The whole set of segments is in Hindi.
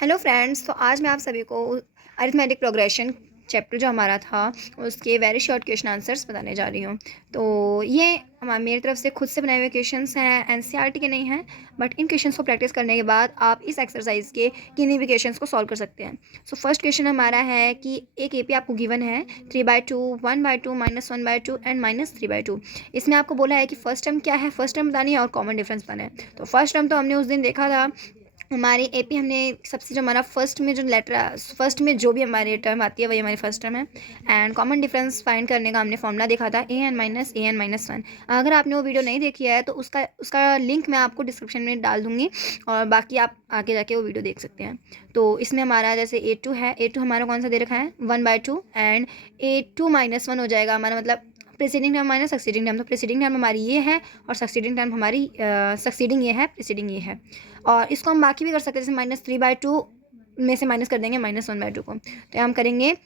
हेलो फ्रेंड्स, तो आज मैं आप सभी को अरिथमेटिक प्रोग्रेशन चैप्टर जो हमारा था उसके वेरी शॉर्ट क्वेश्चन आंसर्स बताने जा रही हूँ। तो ये मेरी तरफ से खुद से बनाए हुए क्वेश्चंस हैं, एनसीईआरटी के नहीं हैं, बट इन क्वेश्चंस को प्रैक्टिस करने के बाद आप इस एक्सरसाइज के किन्हीं भी क्वेश्चंस को सॉल्व कर सकते हैं। सो फर्स्ट क्वेश्चन हमारा है कि एक एपी आपको गिवन है 3/2, 1/2, -1/2 एंड -3/2। इसमें आपको बोला है कि फर्स्ट टर्म क्या है, फर्स्ट टर्म बतानी है और कॉमन डिफरेंस बताना है। तो फर्स्ट टर्म तो हमने उस दिन देखा था, हमारी एपी हमने सबसे जो हमारा फर्स्ट में जो लेटर फर्स्ट में जो भी हमारी टर्म आती है वही हमारी फर्स्ट टर्म है। एंड कॉमन डिफरेंस फाइंड करने का हमने फॉर्मूला देखा था a n-1। अगर आपने वो वीडियो नहीं देखी है तो उसका लिंक मैं आपको डिस्क्रिप्शन में डाल दूँगी और बाकी आप आगे जाके वो वीडियो देख सकते हैं। तो इसमें हमारा जैसे a2 है, a2 हमारा कौन सा दे रखा है 1/2 एंड a2 - 1 हो जाएगा हमारा, मतलब preceding term minus succeeding term. तो प्रीसीडिंग टर्म हमारी ये है और सक्सीडिंग टर्म हमारी सक्सीडिंग ये है, प्रीसीडिंग ये है। और इसको हम बाकी भी कर सकते हैं, जैसे -3/2 में से माइनस कर देंगे -1/2 को। तो हम करेंगे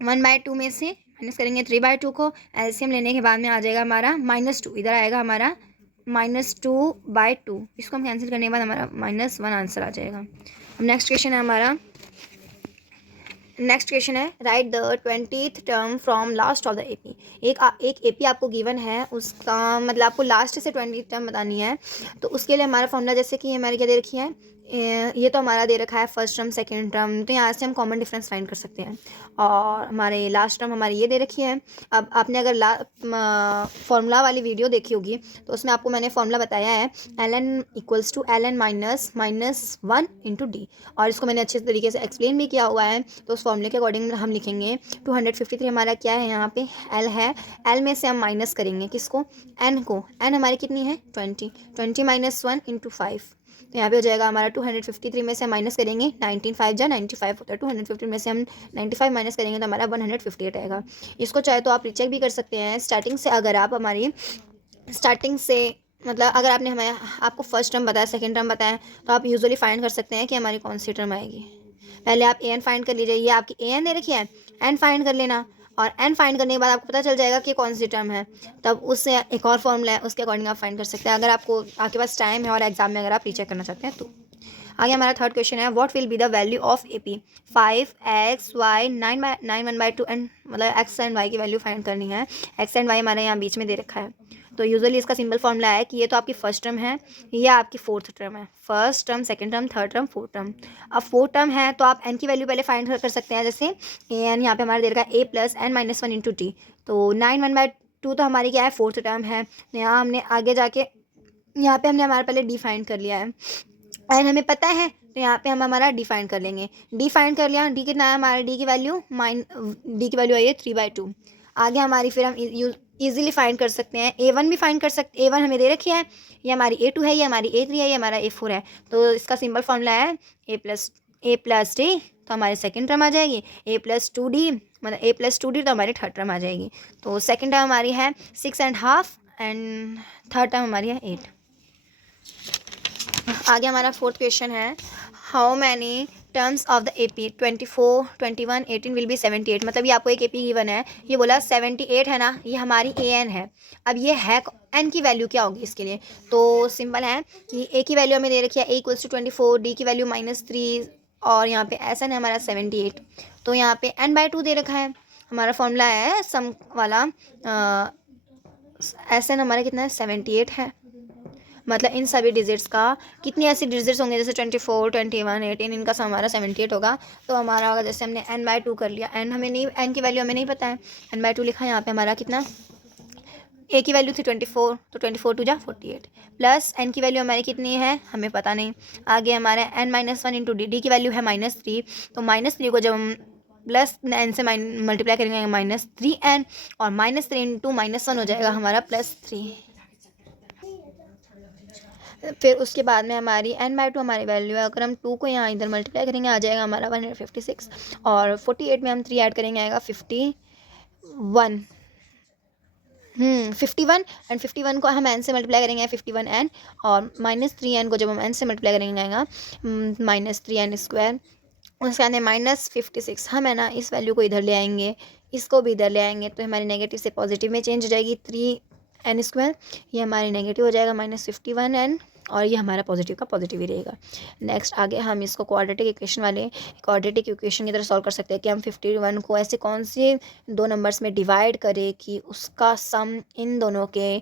1/2 में से माइनस करेंगे 3/2 को। एलसीएम लेने के बाद में आ जाएगा हमारा -2, इधर आएगा हमारा -2/2। इसको हम कैंसिल करने के बाद हमारा -1 आंसर आ जाएगा। अब नेक्स्ट क्वेश्चन है हमारा, नेक्स्ट क्वेश्चन है right the 20th term from last of the AP. एक एपी आपको गिवन है, उसका मतलब आपको लास्ट से 20th टर्म बतानी है। तो उसके लिए हमारा फॉर्मूला जैसे कि हमारी क्या दे रखी है, ये तो हमारा दे रखा है फर्स्ट टर्म सेकंड टर्म, तो यहाँ से हम कॉमन डिफरेंस फाइंड कर सकते हैं। और हमारे लास्ट टर्म हमारी ये दे रखी है। अब आपने अगर फॉर्मूला वाली वीडियो देखी होगी तो उसमें आपको मैंने फॉर्मूला बताया है ln = ln -1 × d, और इसको मैंने अच्छे तरीके से एक्सप्लेन भी किया हुआ है। तो उस फॉर्मूले के अकॉर्डिंग हम लिखेंगे 253 हमारा क्या है, यहाँ पे l है, l में से हम माइनस करेंगे किसको, n को। n हमारी कितनी है 20 -1 × 5। तो यहाँ पे हो जाएगा हमारा 253 में से हम माइनस करेंगे 19, 5 जा 95 होता है। 250 में से हम 95 माइनस करेंगे तो हमारा 158 आएगा। इसको चाहे तो आप रिचेक भी कर सकते हैं स्टार्टिंग से। अगर आप हमारी स्टार्टिंग से मतलब अगर आपने हमें आपको फर्स्ट टर्म बताया सेकंड टर्म बताया तो आप यूजुअली फाइंड कर सकते हैं कि हमारी कौन सी टर्म आएगी। पहले आप an फाइंड कर लीजिए, ये आपकी an दे रखी है, n फाइंड कर लेना, और n फाइंड करने के बाद आपको पता चल जाएगा कि कौन सी टर्म है। तब उससे एक और फॉर्मूला है, उसके अकॉर्डिंग आप फाइंड कर सकते हैं, अगर आपके पास टाइम है और एग्जाम में अगर आप रीचेक करना चाहते हैं तो। आगे हमारा थर्ड क्वेश्चन है what will be the value of AP 5x y 9 1/2 and मतलब x एंड y की वैल्यू फाइंड करनी है। x एंड y हमारे यहाँ बीच में दे रखा है। तो यूजुअली इसका सिंपल फॉर्मूला है कि ये तो आपकी फर्स्ट टर्म है, ये आपकी फोर्थ टर्म है। First term, second term, third term, fourth term. अब फोर्थ टर्म है तो आप n की वैल्यू पहले फाइंड कर सकते हैं, जैसे n यहाँ पे हमारा दे रखा है a + n-1 × t। तो 9 1/2 तो हमारी क्या है फोर्थ टर्म है। तो यहाँ हमने आगे जाके यहाँ पे हमने हमारा पहले डी फाइंड कर लिया है एंड हमें पता है, तो यहाँ पे हम हमारा डी फाइंड कर लेंगे। डी फाइंड कर लिया, डी कितना है हमारा, डी की वैल्यू डी की वैल्यू आई है 3/2। आगे हमारी फिर हम इजीली फाइंड कर सकते हैं, a1 भी फाइंड कर सकते, a1 हमें दे रखी है, ये हमारी a2 है, ये हमारी a3 है, ये हमारा a4 है। तो इसका सिंपल फॉर्मूला है a + d, तो हमारी सेकंड टर्म आ जाएगी, a + 2d मतलब a + 2d तो हमारी थर्ड टर्म आ जाएगी। तो सेकंड टर्म हमारी है 6.5 एंड थर्ड टर्म हमारी है 8। आगे हमारा फोर्थ क्वेश्चन है how many terms of the AP 24, 21, 18 will be 78। मतलब ये आपको एक एपी गिवन है, ये बोला 78 है ना, ये हमारी an है। अब ये है n की वैल्यू क्या होगी इसके लिए, तो सिंपल है कि a की वैल्यू हमें दे रखी है a = 24, d की वैल्यू -3 और यहाँ पे SN है हमारा 78। तो यहाँ पे n/2 दे रखा है। हमारा फॉर्मूला है सम वाला, SN हमारा कितना है 78 है। मतलब इन सभी डिजिट्स का कितनी ऐसी डिजिट्स होंगे, जैसे 24, 21, 18, इनका सम हमारा 78 होगा। तो हमारा अगर जैसे हमने n/2 कर लिया, n हमें नहीं, n की वैल्यू हमें नहीं पता है, n/2 लिखा है यहाँ पे हमारा कितना, a की वैल्यू थी 24, तो 24 2 जा 48 प्लस n की वैल्यू हमारी कितनी है हमें पता नहीं। आगे हमारे n-1 × d की वैल्यू है -3, तो -3 को जब हम प्लस n से मल्टीप्लाई करेंगे -3n, और -3 × -1 हो जाएगा हमारा +3। फिर उसके बाद में हमारी n/2 हमारी वैल्यू है, अगर हम 2 को यहाँ इधर मल्टीप्लाई करेंगे आ जाएगा हमारा 156, और 48 में हम 3 ऐड करेंगे आएगा 51। 51 एंड 51 को हम n से मल्टीप्लाई करेंगे 51n, और -3n को जब हम n से मल्टीप्लाई करेंगे आएगा -3n²। उसके बाद -56 हम है ना इस वैल्यू को इधर ले आएंगे, इसको भी इधर ले आएंगे, तो हमारी नेगेटिव से पॉजिटिव में चेंज हो जाएगी 3n²। ये हमारी नेगेटिव हो जाएगा -51n। और ये हमारा पॉजिटिव का पॉजिटिव ही रहेगा। नेक्स्ट आगे हम इसको क्वाड्रेटिक इक्वेशन वाले क्वाड्रेटिक इक्वेशन की तरह सॉल्व कर सकते हैं कि हम 51 को ऐसे कौन से दो नंबर्स में डिवाइड करें कि उसका सम इन दोनों के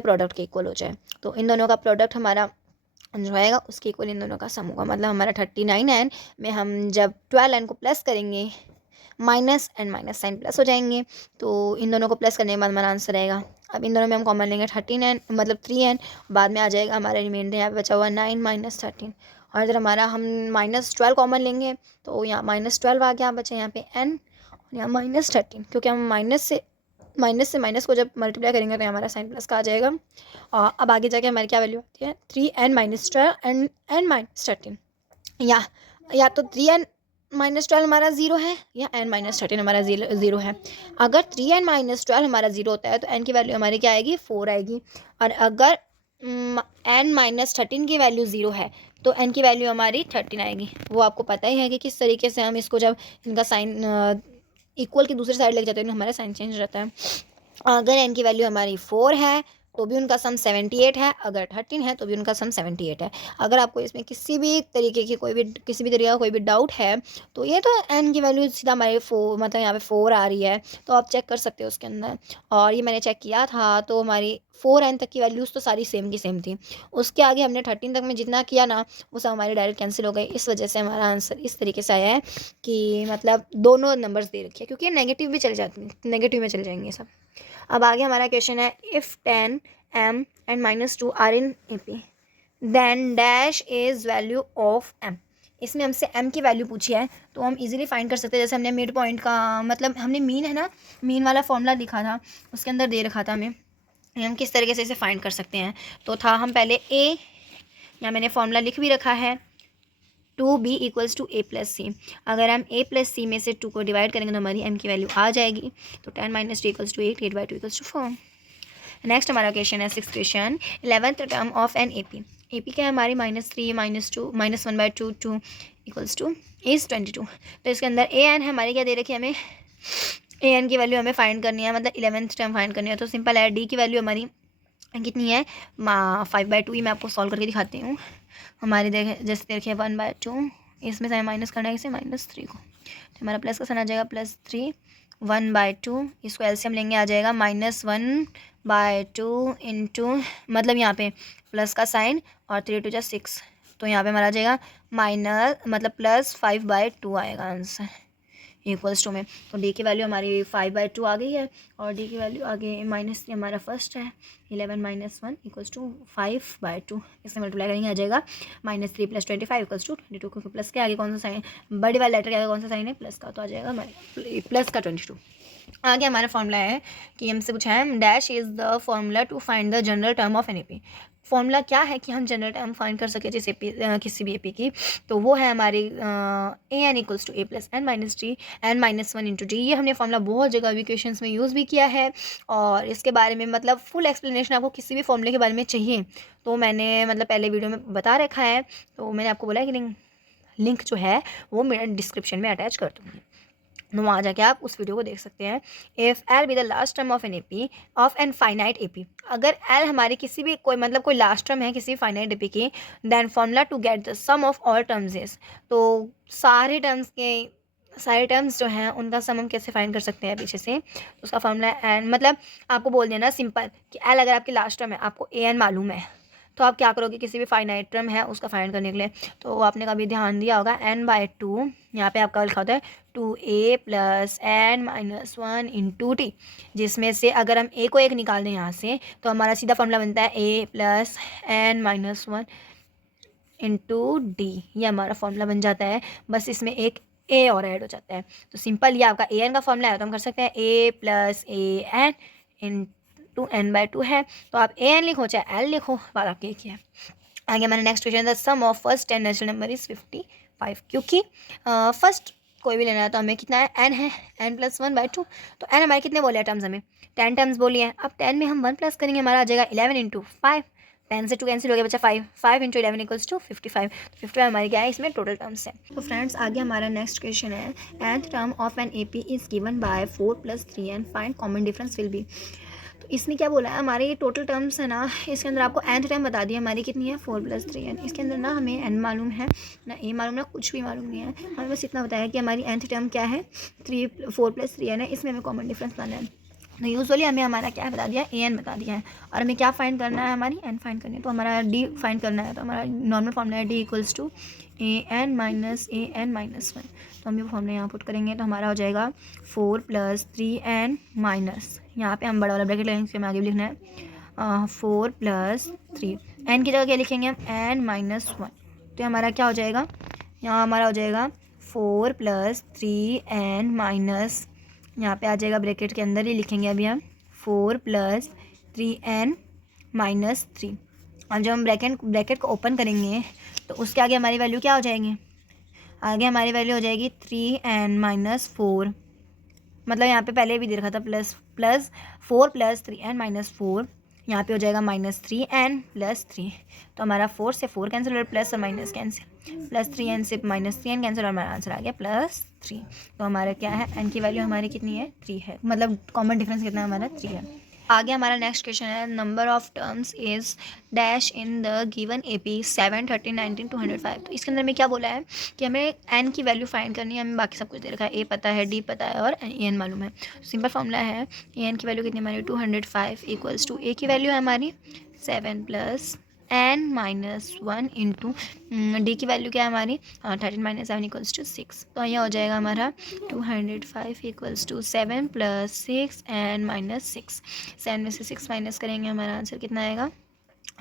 प्रोडक्ट के इक्वल हो जाए। तो इन दोनों का प्रोडक्ट हमारा जो आएगा उसके इक्वल इन दोनों का सम होगा। मतलब हमारा 39n में हम जब 12n को प्लस करेंगे minus and minus sign plus हो जाएंगे, तो इन दोनों को प्लस करने के बाद हमारा आंसर आएगा। अब इन दोनों में हम कॉमन लेंगे 13n मतलब 3n, बाद में आ जाएगा हमारा रिमाइंडर यहाँ पे बचा हुआ 9 माइनस 13, और इधर हमारा हम -12 कॉमन लेंगे तो यहाँ -12 आ गया, बचा यहाँ पे n और यहाँ -13, क्योंकि हम माइनस से माइनस को जब मल्टीप्लाई करेंगे तो हमारा साइन प्लस का आ जाएगा। और अब आगे जाके हमारी क्या वैल्यू आती है 3n minus 12 and n minus 13, या तो 3n माइनस 12 हमारा 0 है या n माइनस 13 हमारा 0 है। अगर 3n माइनस 12 हमारा 0 होता है तो n की वैल्यू हमारी क्या आएगी 4 आएगी, और अगर n माइनस 13 की वैल्यू 0 है तो n की वैल्यू हमारी 13 आएगी। वो आपको पता ही है कि किस तरीके से हम इसको जब इनका साइन इक्वल की दूसरी साइड लेके जाते हैं तो हमारा साइन चेंज हो जाता है। अगर n की वैल्यू हमारी 4 है तो भी उनका सम 78 है, अगर 13 है तो भी उनका सम 78 है। अगर आपको इसमें किसी भी तरीके की तरीके का कोई भी डाउट है तो ये तो n की वैल्यू सीधा हमारे 4 मतलब यहाँ पे 4 आ रही है तो आप चेक कर सकते हो उसके अंदर, और ये मैंने चेक किया था तो हमारी 4n तक की वैल्यूज़ तो सारी सेम की सेम थी। उसके आगे हमने 13 तक में जितना किया ना वो सब हमारी डायरेक्ट कैंसिल हो गई। इस वजह से हमारा आंसर इस तरीके से आया है कि मतलब दोनों नंबर्स दे रखे हैं, क्योंकि नेगेटिव भी चल जाते हैं, नेगेटिव में चल जाएंगे सब। अब आगे हमारा क्वेश्चन है if 10m and -2 are in AP then dash is value of m। इसमें हमसे m की वैल्यू पूछी है तो हम इजीली फाइंड कर सकते हैं। जैसे हमने मिड पॉइंट का मतलब हमने मीन है ना, मीन वाला फॉर्मूला लिखा था उसके अंदर दे रखा था हमें हम किस तरीके से इसे फाइंड कर सकते हैं। तो था हम पहले a, या मैंने फॉर्मूला लिख भी रखा है 2b equals to a plus C. अगर हम a प्लस सी में से 2 को डिवाइड करेंगे तो हमारी m की वैल्यू आ जाएगी। तो 10 minus 2 equals to 8, 8/2 equals to 4। Next हमारा क्वेश्चन है 6th question 11th term of an AP क्या है हमारी -3 -2 -1/2 2 इक्वल्स टू इज़ 22। तो इसके अंदर an है हमारी क्या दे रखी है हमें an की वैल्यू हमें फाइंड करनी है, मतलब 11th टर्म फाइंड करनी है। तो सिंपल है d की वैल्यू हमारी कितनी है 5/2 ही मैं आपको सॉल्व करके दिखाती हूँ। हमारी जैसे देखिए 1/2 इसमें से माइनस करना है इसे -3 को, तो हमारा प्लस का साइन आ जाएगा +3 1/2 इसको एलसीएम लेंगे आ जाएगा -1/2 इंटू मतलब यहाँ पे प्लस का साइन और 3 2 6, तो यहाँ पे हमारा आ जाएगा माइनस मतलब +5/2 आएगा आंसर इक्वल्स टू में। तो डी की वैल्यू हमारी 5/2 आ गई है और डी की वैल्यू आगे -3 हमारा फर्स्ट है 11 - 1 इक्वल्स टू 5/2, इससे मल्टीप्लाई करेंगे आ जाएगा -3 + 25 इक्वल्स टू 22, क्योंकि प्लस के आगे कौन सा साइन बड़ी वाले लेटर के आगे कौन सा साइन है प्लस का, तो आ जाएगा हमारे प्लस का 22। आगे हमारा फॉर्मूला है कि हमसे पूछा है dash is the formula to find the general term of an AP। Formula क्या है कि हम जनरल टर्म फाइंड कर सके जिस किसी भी AP की, तो वो है हमारी an equals to a plus n minus T n minus 1 into D. ये हमने फॉर्मूला बहुत जगह भी क्वेश्चंस में यूज़ भी किया है, और इसके बारे में मतलब फुल एक्सप्लेनेशन आपको किसी भी फॉर्मूले के बारे में चाहिए तो मैंने मतलब पहले वीडियो में बता रखा है, तो मैंने आपको बोला है कि लिंक जो है वो मेरे डिस्क्रिप्शन में अटैच कर दूँगी, तो वहाँ जाके आप उस वीडियो को देख सकते हैं। If L be the last term of an AP of an finite AP, अगर एल हमारी किसी भी कोई लास्ट टर्म है किसी फाइनाइट AP की, then formula to get the sum of all terms is, तो सारे टर्म्स जो हैं उनका सम हम कैसे फाइंड कर सकते हैं पीछे से, उसका फॉर्मूला एन मतलब आपको बोल देना सिंपल कि एल अगर आपकी लास्ट टर्म है आपको an मालूम है तो आप क्या करोगे किसी भी फाइनाइट टर्म है उसका फाइंड करने के लिए, तो आपने कभी ध्यान दिया होगा n/2 यहाँ पे आपका लिखा होता है 2a + n-1 इंटू टी, जिसमें से अगर हम a को 1 निकाल दें यहाँ से तो हमारा सीधा फॉर्मूला बनता है a + n-1 इंटू डी। ये हमारा फॉर्मूला बन जाता है, बस इसमें एक a और ऐड हो जाता है। तो सिंपल ये आपका an का फॉर्मूला है, तो हम कर सकते हैं a + an इंटू n/2 है, तो आप an लिखो चाहे l लिखो, बात आपकी एक ही है। आगे हमारा next question the sum of first 10 natural number is 55, क्योंकि फर्स्ट कोई भी लेना है तो हमें कितना है n है n+1/2, तो n हमारे कितने बोले हैं टर्म्स, हमें 10 टर्म्स बोली है। अब 10 में हम 1 प्लस करेंगे हमारा आ जाएगा 11 इंटू 5, 10 से 2 कैंसिल हो गया बच्चा 5, 5 इंटू 11 इक्वल्स टू 55, तो 55 हमारी क्या है इसमें टोटल टर्म्स है। तो फ्रेंड्स आगे हमारा नेक्स्ट क्वेश्चन है nth term of an AP is given by 4 + 3 and find common difference will be. तो तो इसमें क्या बोला है, हमारे ये टोटल टर्म्स है ना, इसके अंदर आपको nth टर्म बता दिया हमारी कितनी है 4 + 3n। इसके अंदर ना हमें n मालूम है ना, a मालूम, ना कुछ भी मालूम नहीं है, हमें बस इतना बताया कि हमारी nth टर्म क्या है 4 + 3n है, इसमें हमें कॉमन डिफरेंस लाना है। तो यूजुअली हमें हमारा क्या बता दिया, an बता दिया है, और हमें क्या फाइंड करना है, हमारी n फाइंड करनी है। तो हमारा d फाइंड करना है, तो हमारा नॉर्मल फॉर्मूला है d = an - an - 1। तो हम ये फॉर्मूला यहाँ पुट करेंगे, तो हमारा हो जाएगा 4 + 3n माइनस, यहाँ पे हम बड़ा वाला ब्रैकेट लगेंगे, इसके हमें आगे भी लिखना है 4 + 3, n की जगह क्या लिखेंगे हम n - 1। तो हमारा क्या हो जाएगा, यहाँ हमारा हो जाएगा 4 + 3n माइनस, यहाँ पे आ जाएगा ब्रैकेट के अंदर ही लिखेंगे अभी हम 4 + 3n - 3। अब जब हम ब्रैकेट को ओपन करेंगे तो उसके आगे हमारी वैल्यू क्या हो जाएगी, आगे हमारी वैल्यू हो जाएगी 3n - 4, मतलब यहाँ पे पहले भी दे रखा था प्लस 4 + 3n - 4, यहाँ पे हो जाएगा -3n + 3। तो हमारा 4 से 4 कैंसिल और प्लस और माइनस कैंसिल, +3n से -3n कैंसिल और हमारा आंसर आ गया +3। तो हमारा क्या है, n की वैल्यू हमारी कितनी है 3 है, मतलब कॉमन डिफरेंस कितना है हमारा 3 है। आगे हमारा नेक्स्ट क्वेश्चन है, number of terms is dash in the given AP 7, 13, 19, 205। तो इसके अंदर में क्या बोला है कि हमें n की वैल्यू फाइंड करनी है, हमें बाकी सब कुछ दे रखा है, a पता है, d पता है और an मालूम है। सिंपल फॉर्मूला है, an की वैल्यू कितनी हमारी 205 = a की वैल्यू है हमारी 7 + n - 1 इंटू d की वैल्यू क्या है हमारी 13 - 7 = 6। तो यह हो जाएगा हमारा 205 = 7 + 6n - 6। 7 में से 6 माइनस करेंगे, हमारा आंसर कितना आएगा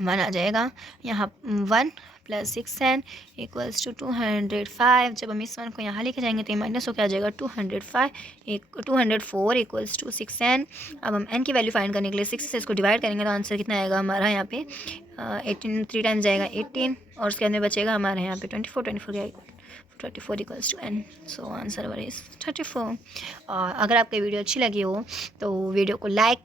1 आ जाएगा। यहाँ 1 + 6n = 205। जब हम इस 1 को यहाँ लेके जाएंगे तो ये माइनस होकर आ जाएगा 204 = 6n। अब हम n की वैल्यू फाइंड करने के लिए 6 से इसको डिवाइड करेंगे तो आंसर कितना आएगा हमारा यहाँ पे 18, 3 टाइम्स जाएगा 18 और उसके अंदर बचेगा हमारे यहाँ पे 24 = n। सो आंसर हमारा इज 34। और अगर आपको वीडियो अच्छी लगी हो तो वीडियो को लाइक,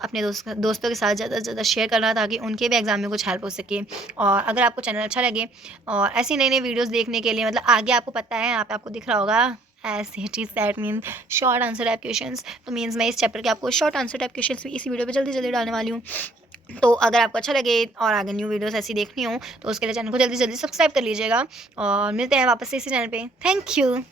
अपने दोस्तों के साथ ज़्यादा से ज़्यादा शेयर करना ताकि उनके भी एग्ज़ाम में कुछ हेल्प हो सके। और अगर आपको चैनल अच्छा लगे और ऐसी नई नई वीडियोस देखने के लिए, मतलब आगे आपको पता है, यहाँ पे आपको दिख रहा होगा SAT that mean short answer type questions, तो मीन्स मैं इस चैप्टर के आपको शॉर्ट आंसर टाइप क्वेश्चंस भी इसी वीडियो पे जल्दी जल्दी डालने वाली हूँ। तो अगर आपको अच्छा लगे और आगे न्यू वीडियोस ऐसी देखनी हो तो उसके लिए चैनल को जल्दी जल्दी सब्सक्राइब कर लीजिएगा, और मिलते हैं वापस से इसी चैनल पे। Thank you.